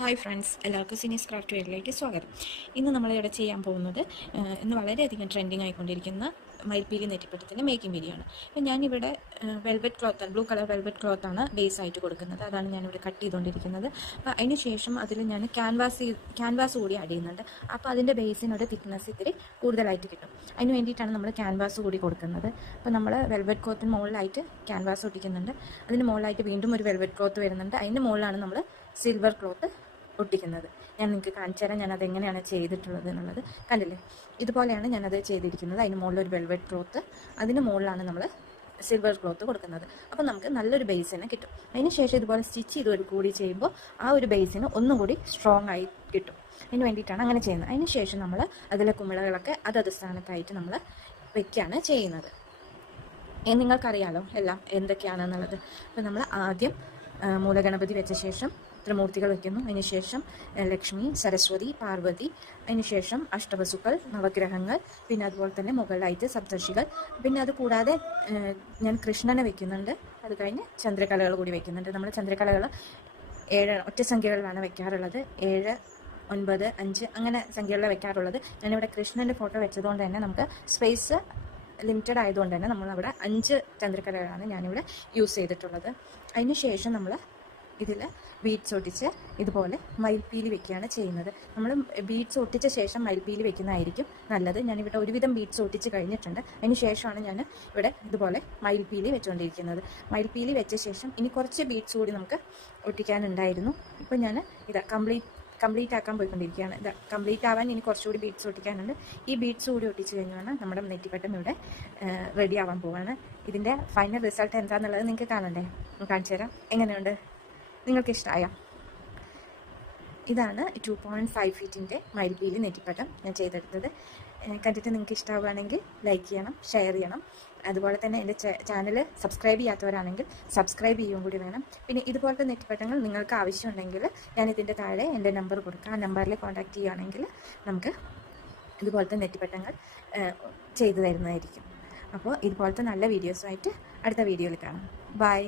Hi friends, എല്ലാവർക്കും സിനീസ് craft വെയറിലേക്ക് സ്വാഗതം. ഇന്ന് നമ്മളിവിടെ ചെയ്യാൻ പോകുന്നത് ഇന്ന് വളരെയധികം ട്രെൻഡിങ് ആയിക്കൊണ്ടിരിക്കുന്ന മയിൽപ്പീലി നെറ്റിപ്പട്ടത്തിൻ്റെ മേക്കിംഗ് വീഡിയോ ആണ്. അപ്പോൾ ഞാനിവിടെ വെൽവെറ്റ് ക്ലോത്താണ്, ബ്ലൂ കളർ വെൽവെറ്റ് ക്ലോത്താണ് ബേസ് ആയിട്ട് കൊടുക്കുന്നത്. അതാണ് ഞാനിവിടെ കട്ട് ചെയ്തുകൊണ്ടിരിക്കുന്നത്. അപ്പോൾ അതിന് ശേഷം അതിൽ ഞാൻ ക്യാൻവാസ് കൂടി ആഡ് ചെയ്യുന്നുണ്ട്. അപ്പോൾ അതിൻ്റെ ബേസിനൊരു തിക്നെസ് ഇത്തിരി കൂടുതലായിട്ട് കിട്ടും. അതിന് വേണ്ടിയിട്ടാണ് നമ്മൾ ക്യാൻവാസ് കൂടി കൊടുക്കുന്നത്. അപ്പോൾ നമ്മൾ വെൽവെറ്റ് ക്ലോത്തിന് മുകളിലായിട്ട് ക്യാൻവാസ് ഒട്ടിക്കുന്നുണ്ട്. അതിന് മുകളിലായിട്ട് വീണ്ടും ഒരു വെൽവെറ്റ് ക്ലോത്ത് വരുന്നുണ്ട്. അതിൻ്റെ മുകളിലാണ് നമ്മൾ സിൽവർ ക്ലോത്ത് ഒട്ടിക്കുന്നത്. ഞാൻ നിങ്ങൾക്ക് കാണിച്ചു തരാം ഞാനത് എങ്ങനെയാണ് ചെയ്തിട്ടുള്ളത് എന്നുള്ളത്. കണ്ടില്ലേ, ഇതുപോലെയാണ് ഞാനത് ചെയ്തിരിക്കുന്നത്. അതിന് മുകളിൽ ഒരു വെൽവെറ്റ് ക്ലോത്ത്, അതിന് മുകളിലാണ് നമ്മൾ സിൽവർ ക്ലോത്ത് കൊടുക്കുന്നത്. അപ്പോൾ നമുക്ക് നല്ലൊരു ബേസിന് കിട്ടും. അതിന് ശേഷം ഇതുപോലെ സ്റ്റിച്ച് ചെയ്ത് കൂടി ചെയ്യുമ്പോൾ ആ ഒരു ബേസിന് ഒന്നും കൂടി സ്ട്രോങ് ആയി കിട്ടും. അതിന് വേണ്ടിയിട്ടാണ് അങ്ങനെ ചെയ്യുന്നത്. അതിന് ശേഷം നമ്മൾ അതിലെ കുമിളകളൊക്കെ അതത് സ്ഥാനത്തായിട്ട് നമ്മൾ വെക്കുകയാണ് ചെയ്യുന്നത്. നിങ്ങൾക്കറിയാലോ എല്ലാം എന്തൊക്കെയാണെന്നുള്ളത്. അപ്പോൾ നമ്മൾ ആദ്യം മൂലഗണപതി വെച്ച ശേഷം ത്രിമൂർത്തികൾ വയ്ക്കുന്നു. അതിനുശേഷം ലക്ഷ്മി, സരസ്വതി, പാർവതി, അതിനുശേഷം അഷ്ടവസുക്കൾ, നവഗ്രഹങ്ങൾ, പിന്നെ അതുപോലെ തന്നെ മുകളിലായിട്ട് സപ്തർഷികൾ, പിന്നെ അത് കൂടാതെ ഞാൻ കൃഷ്ണനെ വെക്കുന്നുണ്ട്. അത് കഴിഞ്ഞ് ചന്ദ്രകലകൾ കൂടി വെക്കുന്നുണ്ട്. നമ്മൾ ചന്ദ്രകലകൾ 7 ഒറ്റ സംഖ്യകളിലാണ് വെക്കാറുള്ളത്. 7, 9, 5 അങ്ങനെ സംഖ്യകളിലാണ് വെക്കാറുള്ളത്. ഞാനിവിടെ കൃഷ്ണൻ്റെ ഫോട്ടോ വെച്ചതുകൊണ്ട് തന്നെ നമുക്ക് സ്പേസ് ലിമിറ്റഡ് ആയതുകൊണ്ട് തന്നെ നമ്മളവിടെ 5 ചന്ദ്രകലകളാണ് ഞാനിവിടെ യൂസ് ചെയ്തിട്ടുള്ളത്. അതിന് ശേഷം നമ്മൾ ഇതിൽ ബീഡ്സ് ഒട്ടിച്ച് ഇതുപോലെ മയിൽപ്പീലി വെക്കുകയാണ് ചെയ്യുന്നത്. നമ്മൾ ബീഡ്സ് ഒട്ടിച്ച ശേഷം മയിൽപ്പീലി വെക്കുന്നതായിരിക്കും നല്ലത്. ഞാനിവിടെ ഒരുവിധം ബീഡ്സ് ഒട്ടിച്ച് കഴിഞ്ഞിട്ടുണ്ട്. അതിന് ശേഷമാണ് ഞാൻ ഇവിടെ ഇതുപോലെ മയിൽപ്പീലി വെച്ചുകൊണ്ടിരിക്കുന്നത്. മയിൽപ്പീലി വെച്ച ശേഷം ഇനി കുറച്ച് ബീഡ്സ് കൂടി നമുക്ക് ഒട്ടിക്കാനുണ്ടായിരുന്നു. ഇപ്പോൾ ഞാൻ ഇത് കംപ്ലീറ്റ് ആക്കാൻ പോയിക്കൊണ്ടിരിക്കുകയാണ്. ഇത് കംപ്ലീറ്റ് ആവാൻ ഇനി കുറച്ചുകൂടി ബീഡ്സ് ഒട്ടിക്കാനുണ്ട്. ഈ ബീഡ്സ് കൂടി ഒട്ടിച്ച് കഴിഞ്ഞാൽ നമ്മുടെ നെറ്റിപ്പട്ടം ഇവിടെ റെഡി ആവാൻ പോവാണ്. ഇതിൻ്റെ ഫൈനൽ റിസൾട്ട് എന്താണെന്നുള്ളത് നിങ്ങൾക്ക് കാണണ്ടേ? കാണിച്ചു തരാം. എങ്ങനെയുണ്ട്? നിങ്ങൾക്ക് ഇഷ്ടമായോ? ഇതാണ് 2.5 ഫീറ്റിൻ്റെ മയിൽപ്പീലി നെറ്റിപ്പട്ടം ഞാൻ ചെയ്തെടുത്തത്. കണ്ടിട്ട് നിങ്ങൾക്ക് ഇഷ്ടമാവുകയാണെങ്കിൽ ലൈക്ക് ചെയ്യണം, ഷെയർ ചെയ്യണം. അതുപോലെ തന്നെ എൻ്റെ ചാനൽ സബ്സ്ക്രൈബ് ചെയ്യാത്തവരാണെങ്കിൽ സബ്സ്ക്രൈബ് ചെയ്യുകയും കൂടി വേണം. പിന്നെ ഇതുപോലത്തെ നെറ്റിപ്പട്ടങ്ങൾ നിങ്ങൾക്ക് ആവശ്യമുണ്ടെങ്കിൽ ഞാനിതിൻ്റെ താഴെ എൻ്റെ നമ്പർ കൊടുക്കാം. ആ നമ്പറിൽ കോൺടാക്റ്റ് ചെയ്യുകയാണെങ്കിൽ നമുക്ക് ഇതുപോലത്തെ നെറ്റിപ്പട്ടങ്ങൾ ചെയ്തു തരുന്നതായിരിക്കും. അപ്പോൾ ഇതുപോലത്തെ നല്ല വീഡിയോസുമായിട്ട് അടുത്ത വീഡിയോയിൽ കാണാം. ബൈ.